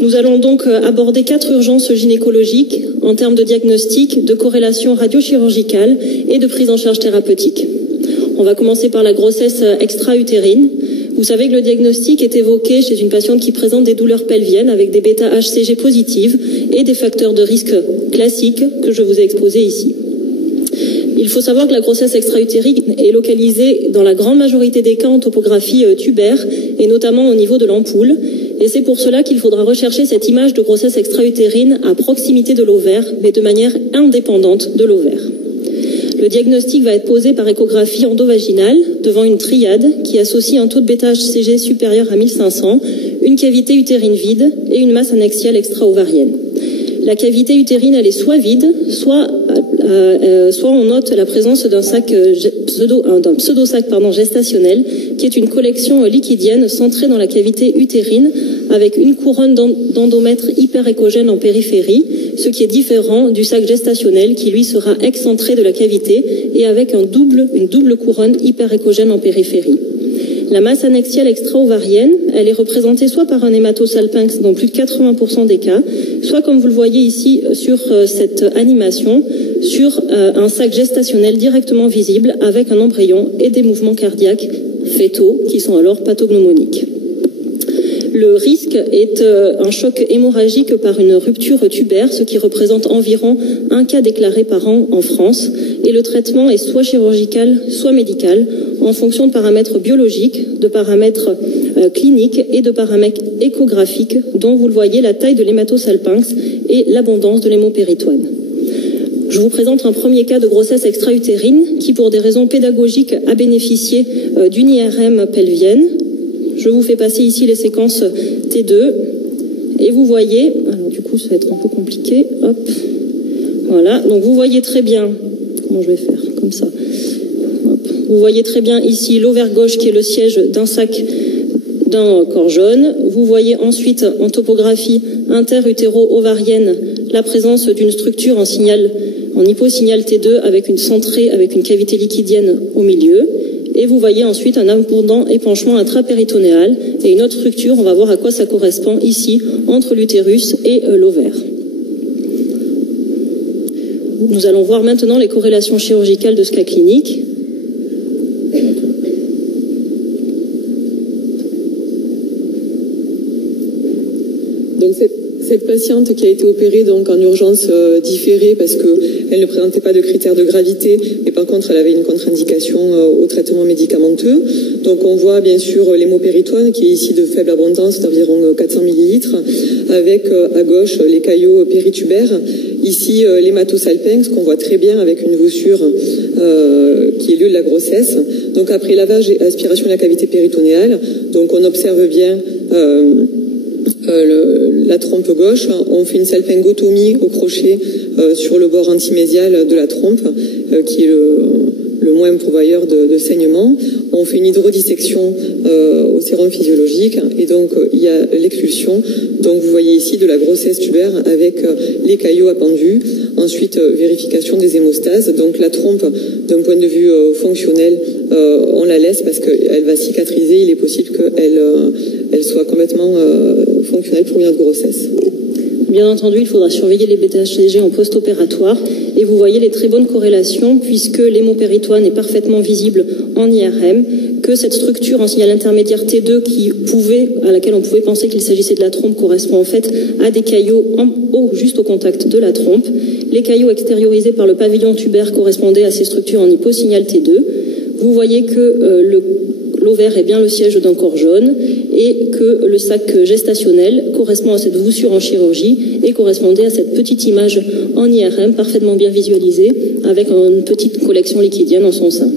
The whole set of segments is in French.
Nous allons donc aborder 4 urgences gynécologiques en termes de diagnostic, de corrélation radiochirurgicale et de prise en charge thérapeutique. On va commencer par la grossesse extra-utérine. Vous savez que le diagnostic est évoqué chez une patiente qui présente des douleurs pelviennes avec des bêta-HCG positives et des facteurs de risque classiques que je vous ai exposés ici. Il faut savoir que la grossesse extra-utérine est localisée dans la grande majorité des cas en topographie tubaire et notamment au niveau de l'ampoule. Et c'est pour cela qu'il faudra rechercher cette image de grossesse extra-utérine à proximité de l'ovaire, mais de manière indépendante de l'ovaire. Le diagnostic va être posé par échographie endovaginale devant une triade qui associe un taux de bêta-HCG supérieur à 1500, une cavité utérine vide et une masse annexiale extra-ovarienne. La cavité utérine, elle est soit vide, soit on note la présence d'un pseudo-sac gestationnel, qui est une collection liquidienne centrée dans la cavité utérine avec une couronne d'endomètre hyperéchogène en périphérie, ce qui est différent du sac gestationnel qui lui sera excentré de la cavité et avec une double couronne hyperéchogène en périphérie. La masse annexiale extra-ovarienne, elle est représentée soit par un hématosalpinx dans plus de 80% des cas, soit comme vous le voyez ici sur cette animation, sur un sac gestationnel directement visible avec un embryon et des mouvements cardiaques fœtaux qui sont alors pathognomoniques. Le risque est un choc hémorragique par une rupture tubaire, ce qui représente environ 1 cas déclaré par an en France. Et le traitement est soit chirurgical, soit médical, en fonction de paramètres biologiques, de paramètres cliniques et de paramètres échographiques, dont vous le voyez la taille de l'hématosalpinx et l'abondance de l'hémopéritoine. Je vous présente un premier cas de grossesse extra-utérine qui, pour des raisons pédagogiques, a bénéficié d'une IRM pelvienne. Je vous fais passer ici les séquences T2 et vous voyez, alors du coup ça va être un peu compliqué, hop, voilà, donc vous voyez très bien, comment je vais faire, comme ça, hop. Vous voyez très bien ici l'ovaire gauche qui est le siège d'un sac d'un corps jaune. Vous voyez ensuite en topographie inter-utéro-ovarienne la présence d'une structure en hyposignal T2 avec une centrée, avec une cavité liquidienne au milieu. Et vous voyez ensuite un abondant épanchement intrapéritonéal et une autre structure, on va voir à quoi ça correspond ici, entre l'utérus et l'ovaire. Nous allons voir maintenant les corrélations chirurgicales de ce cas clinique. Donc cette patiente qui a été opérée donc en urgence différée parce qu'elle ne présentait pas de critères de gravité, mais par contre elle avait une contre-indication au traitement médicamenteux. Donc on voit bien sûr l'hémopéritoine qui est ici de faible abondance d'environ 400 ml, avec à gauche les caillots péritubères, ici l'hématosalpinx qu'on voit très bien avec une voussure qui est lieu de la grossesse. Donc après lavage et aspiration de la cavité péritonéale, donc on observe bien la trompe gauche, on fait une salpingotomie au crochet sur le bord antimésial de la trompe, qui est le moins pourvoyeur de saignement. On fait une hydrodissection au sérum physiologique et donc il y a l'expulsion. Donc vous voyez ici de la grossesse tubaire avec les caillots appendus. Ensuite, vérification des hémostases. Donc la trompe, d'un point de vue fonctionnel, on la laisse parce qu'elle va cicatriser. Il est possible qu'elle soit complètement fonctionnelle pour une autre grossesse. Bien entendu, il faudra surveiller les bêta-HCG en post-opératoire et vous voyez les très bonnes corrélations puisque l'hémopéritoine est parfaitement visible en IRM, que cette structure en signal intermédiaire T2 à laquelle on pouvait penser qu'il s'agissait de la trompe correspond en fait à des caillots en haut, juste au contact de la trompe. Les caillots extériorisés par le pavillon tubaire correspondaient à ces structures en hyposignal T2. Vous voyez que l'ovaire est bien le siège d'un corps jaune et que le sac gestationnel correspond à cette voussure en chirurgie et correspondait à cette petite image en IRM parfaitement bien visualisée avec une petite collection liquidienne en son sein.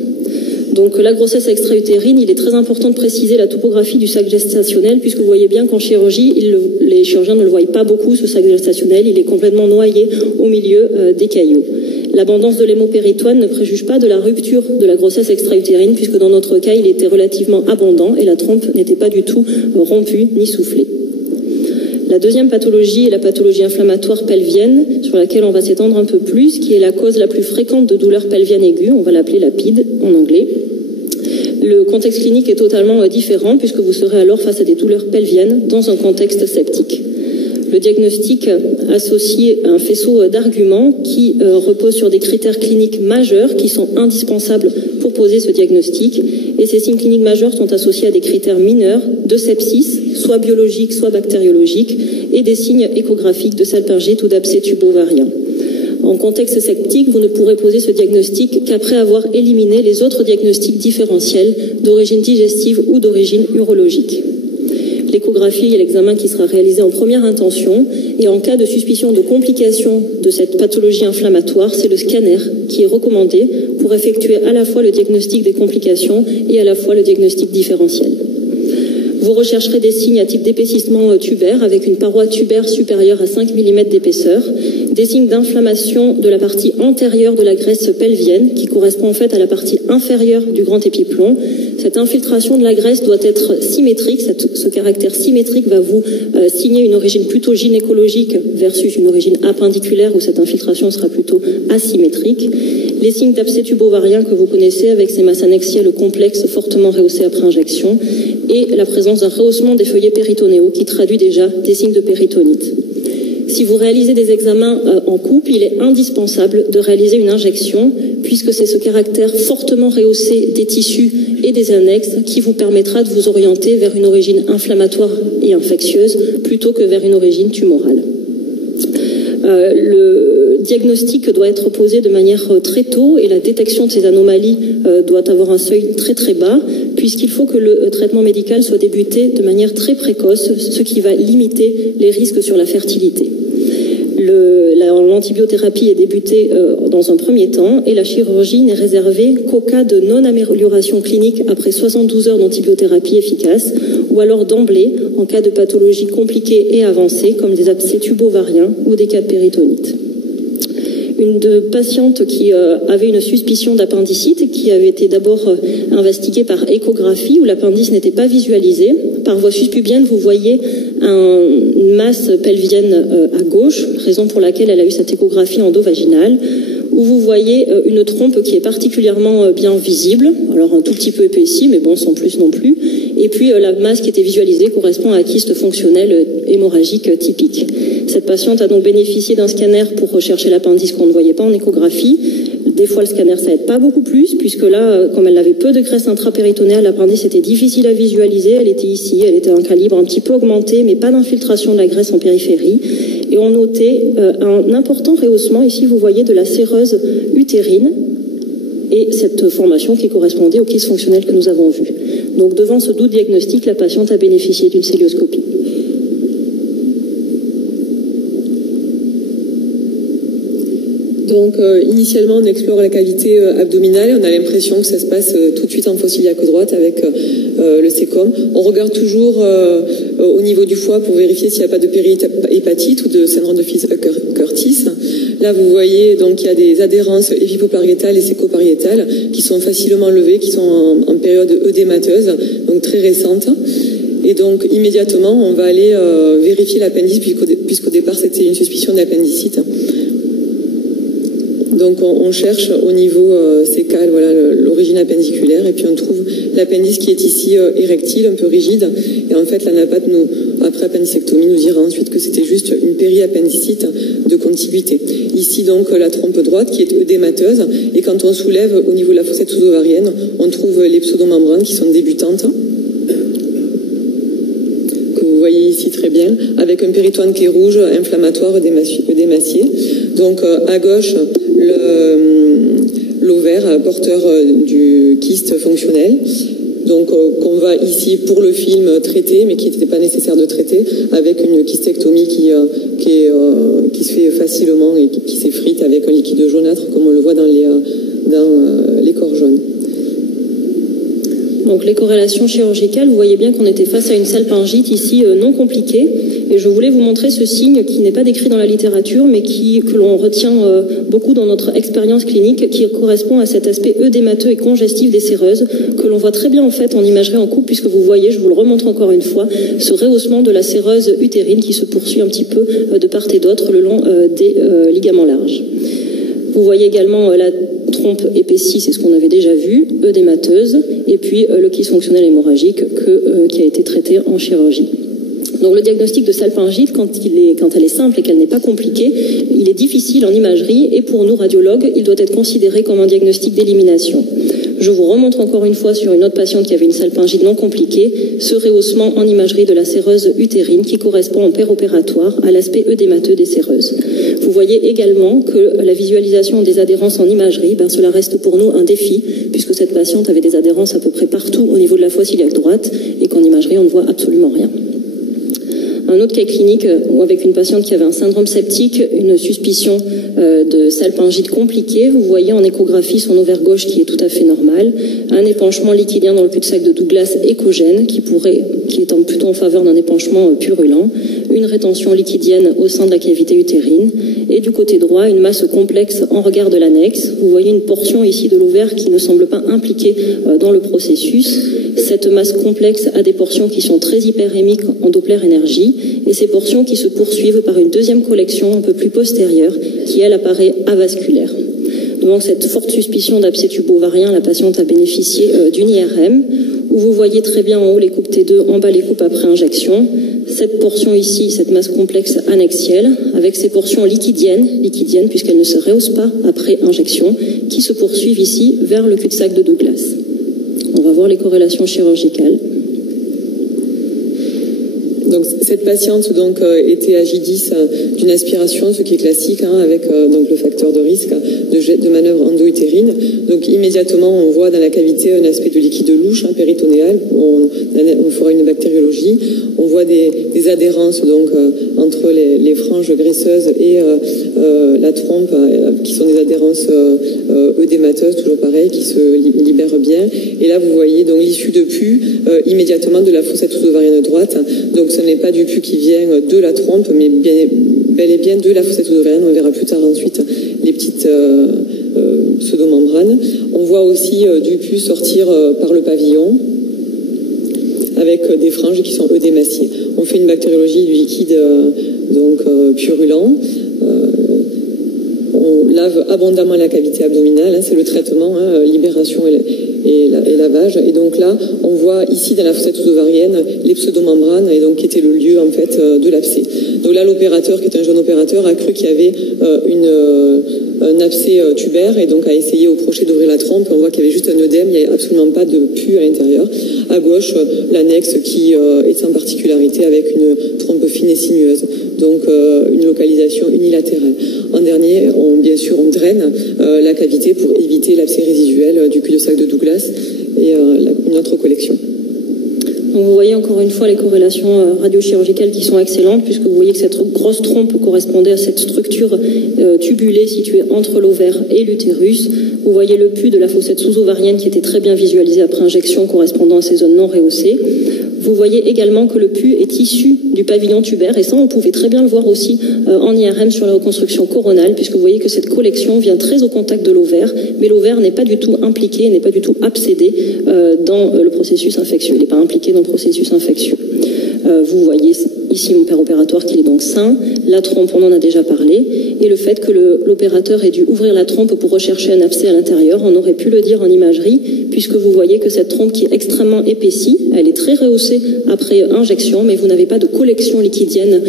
Donc la grossesse extra-utérine, il est très important de préciser la topographie du sac gestationnel puisque vous voyez bien qu'en chirurgie, les chirurgiens ne le voient pas beaucoup, ce sac gestationnel, il est complètement noyé au milieu des caillots. L'abondance de l'hémopéritoine ne préjuge pas de la rupture de la grossesse extra-utérine puisque dans notre cas, il était relativement abondant et la trompe n'était pas du tout rompue ni soufflée. La deuxième pathologie est la pathologie inflammatoire pelvienne, sur laquelle on va s'étendre un peu plus, qui est la cause la plus fréquente de douleurs pelviennes aiguës, on va l'appeler la PID en anglais. Le contexte clinique est totalement différent puisque vous serez alors face à des douleurs pelviennes dans un contexte septique. le diagnostic associe un faisceau d'arguments qui repose sur des critères cliniques majeurs qui sont indispensables pour poser ce diagnostic. Et ces signes cliniques majeurs sont associés à des critères mineurs de sepsis, soit biologiques, soit bactériologiques, et des signes échographiques de salpingite ou d'abcès tubo-ovarien. En contexte septique, vous ne pourrez poser ce diagnostic qu'après avoir éliminé les autres diagnostics différentiels d'origine digestive ou d'origine urologique. L'échographie est l'examen qui sera réalisé en première intention et en cas de suspicion de complications de cette pathologie inflammatoire, c'est le scanner qui est recommandé pour effectuer à la fois le diagnostic des complications et à la fois le diagnostic différentiel. Vous rechercherez des signes à type d'épaississement tubaire avec une paroi tubaire supérieure à 5 mm d'épaisseur, des signes d'inflammation de la partie antérieure de la graisse pelvienne qui correspond en fait à la partie inférieure du grand épiplomb. Cette infiltration de la graisse doit être symétrique. Ce caractère symétrique va vous signer une origine plutôt gynécologique versus une origine appendiculaire où cette infiltration sera plutôt asymétrique. Les signes d'abcès tubo-ovarien que vous connaissez avec ces masses annexielles complexes fortement rehaussées après injection et la présence d'un rehaussement des feuillets péritonéaux qui traduit déjà des signes de péritonite. Si vous réalisez des examens en couple, il est indispensable de réaliser une injection puisque c'est ce caractère fortement rehaussé des tissus et des annexes qui vous permettra de vous orienter vers une origine inflammatoire et infectieuse plutôt que vers une origine tumorale. Le diagnostic doit être posé de manière très tôt et la détection de ces anomalies doit avoir un seuil très très bas puisqu'il faut que le traitement médical soit débuté de manière très précoce, ce qui va limiter les risques sur la fertilité. L'antibiothérapie est débutée dans un premier temps et la chirurgie n'est réservée qu'au cas de non-amélioration clinique après 72 heures d'antibiothérapie efficace ou alors d'emblée en cas de pathologie compliquée et avancée comme des abcès tubo-ovariens ou des cas de péritonite. Une patiente qui avait une suspicion d'appendicite qui avait été d'abord investiguée par échographie où l'appendice n'était pas visualisé. Par voie suspubienne, vous voyez une masse pelvienne à gauche, raison pour laquelle elle a eu cette échographie endovaginale, où vous voyez une trompe qui est particulièrement bien visible, alors un tout petit peu épaissie, mais bon, sans plus non plus. Et puis la masse qui était visualisée correspond à un kyste fonctionnel hémorragique typique. Cette patiente a donc bénéficié d'un scanner pour rechercher l'appendice qu'on ne voyait pas en échographie. Des fois, le scanner, ça aide pas beaucoup plus, puisque là, comme elle avait peu de graisse intrapéritonéale, l'appendice était difficile à visualiser. Elle était ici, elle était à un calibre un petit peu augmenté, mais pas d'infiltration de la graisse en périphérie. Et on notait un important rehaussement, ici, vous voyez, de la séreuse utérine, et cette formation qui correspondait au kyste fonctionnel que nous avons vu. Donc, devant ce doute diagnostique, la patiente a bénéficié d'une célioscopie. Donc, initialement, on explore la cavité abdominale. On a l'impression que ça se passe tout de suite en fosse iliaque droite avec le sécom. On regarde toujours au niveau du foie pour vérifier s'il n'y a pas de périhépatite ou de syndrome de Fils-Curtis. Là, vous voyez, donc, il y a des adhérences épipopariétales et sécopariétales qui sont facilement levées, qui sont en période œdémateuse, donc très récente. Et donc, immédiatement, on va aller vérifier l'appendice puisqu'au départ, c'était une suspicion d'appendicite. Donc on cherche au niveau sécal, voilà, l'origine appendiculaire, et puis on trouve l'appendice qui est ici érectile, un peu rigide, et en fait la naphate, après appendicectomie, nous dira ensuite que c'était juste une périappendicite de contiguïté. Ici donc la trompe droite qui est œdémateuse, et quand on soulève au niveau de la fossette sous-ovarienne, on trouve les pseudomembranes qui sont débutantes, que vous voyez ici très bien, avec un péritoine qui est rouge, inflammatoire, œdémacié. Donc à gauche, l'ovaire porteur du kyste fonctionnel, donc qu'on va ici pour le film traiter, mais qui n'était pas nécessaire de traiter, avec une kystectomie qui se fait facilement et qui s'effrite avec un liquide jaunâtre, comme on le voit dans les corps jaunes. Donc les corrélations chirurgicales, vous voyez bien qu'on était face à une salpingite ici non compliquée. Et je voulais vous montrer ce signe qui n'est pas décrit dans la littérature, mais que l'on retient beaucoup dans notre expérience clinique, qui correspond à cet aspect œdémateux et congestif des séreuses, que l'on voit très bien en fait en imagerie en coupe, puisque vous voyez, je vous le remontre encore une fois, ce rehaussement de la séreuse utérine qui se poursuit un petit peu de part et d'autre le long des ligaments larges. Vous voyez également la trompe épaissie, c'est ce qu'on avait déjà vu, œdémateuse, et puis le kyste fonctionnel hémorragique qui a été traité en chirurgie. Donc le diagnostic de salpingite, quand elle est simple et qu'elle n'est pas compliquée, il est difficile en imagerie et pour nous radiologues, il doit être considéré comme un diagnostic d'élimination. Je vous remontre encore une fois sur une autre patiente qui avait une salpingite non compliquée, ce rehaussement en imagerie de la séreuse utérine qui correspond en péropératoire à l'aspect œdémateux des séreuses. Vous voyez également que la visualisation des adhérences en imagerie, cela reste pour nous un défi puisque cette patiente avait des adhérences à peu près partout au niveau de la fosse iliaque droite et qu'en imagerie on ne voit absolument rien. Un autre cas clinique avec une patiente qui avait un syndrome septique, une suspicion de salpingite compliquée. Vous voyez en échographie son ovaire gauche qui est tout à fait normal, un épanchement liquidien dans le cul-de-sac de Douglas échogène qui est plutôt en faveur d'un épanchement purulent, une rétention liquidienne au sein de la cavité utérine et du côté droit une masse complexe en regard de l'annexe. Vous voyez une portion ici de l'ovaire qui ne semble pas impliquée dans le processus. Cette masse complexe a des portions qui sont très hyperémiques en Doppler énergie et ces portions qui se poursuivent par une deuxième collection un peu plus postérieure qui, elle, apparaît avasculaire. Devant cette forte suspicion d'abcès tubo-ovarien, la patiente a bénéficié d'une IRM où vous voyez très bien en haut les coupes T2, en bas les coupes après injection. Cette portion ici, cette masse complexe annexielle, avec ces portions liquidiennes puisqu'elles ne se rehaussent pas après injection, qui se poursuivent ici vers le cul-de-sac de Douglas. On va voir les corrélations chirurgicales. Donc cette patiente était à J10 d'une aspiration, ce qui est classique, avec le facteur de risque de manœuvre endo-utérine. Donc immédiatement on voit dans la cavité un aspect de liquide louche, péritonéal. On fera une bactériologie. On voit des adhérences entre les franges graisseuses et la trompe, qui sont des adhérences œdémateuses, toujours pareil, qui se libèrent bien. Et là vous voyez donc l'issue de pus immédiatement de la fossette sous-ovarienne droite. Donc ce n'est pas du pus qui vient de la trompe, mais bel et bien de la fossette sous-ovarienne. On verra plus tard ensuite les petites pseudomembranes. On voit aussi du pus sortir par le pavillon avec des franges qui sont œdémaciées. On fait une bactériologie du liquide purulent. On lave abondamment la cavité abdominale, c'est le traitement, libération et lavage. Et donc là, on voit ici dans la fossette sous-ovarienne les pseudomembranes, et donc qui était le lieu en fait de l'abcès. Donc là, l'opérateur, qui est un jeune opérateur, a cru qu'il y avait un abcès tubaire et donc a essayé au crochet d'ouvrir la trompe. On voit qu'il y avait juste un œdème, il n'y avait absolument pas de pus à l'intérieur. À gauche, l'annexe qui est sans particularité avec une trompe fine et sinueuse. Donc une localisation unilatérale. En dernier, bien sûr, on draine la cavité pour éviter l'abcès résiduel du cul-de-sac de Douglas et une autre collection. Donc vous voyez encore une fois les corrélations radiochirurgicales qui sont excellentes puisque vous voyez que cette grosse trompe correspondait à cette structure tubulée située entre l'ovaire et l'utérus. Vous voyez le pus de la fossette sous-ovarienne qui était très bien visualisé après injection correspondant à ces zones non rehaussées. Vous voyez également que le pus est issu du pavillon tubaire et ça on pouvait très bien le voir aussi en IRM sur la reconstruction coronale puisque vous voyez que cette collection vient très au contact de l'ovaire mais l'ovaire n'est pas du tout impliqué, n'est pas du tout absédé dans le processus infectieux, il n'est pas impliqué dans le processus infectieux. Vous voyez ici mon père opératoire qui est donc sain, la trompe on en a déjà parlé et le fait que l'opérateur ait dû ouvrir la trompe pour rechercher un abcès à l'intérieur, on aurait pu le dire en imagerie puisque vous voyez que cette trompe qui est extrêmement épaissie, elle est très rehaussée après injection mais vous n'avez pas de collection liquidienne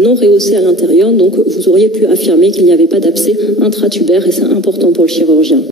non rehaussée à l'intérieur donc vous auriez pu affirmer qu'il n'y avait pas d'abcès intratubaire et c'est important pour le chirurgien.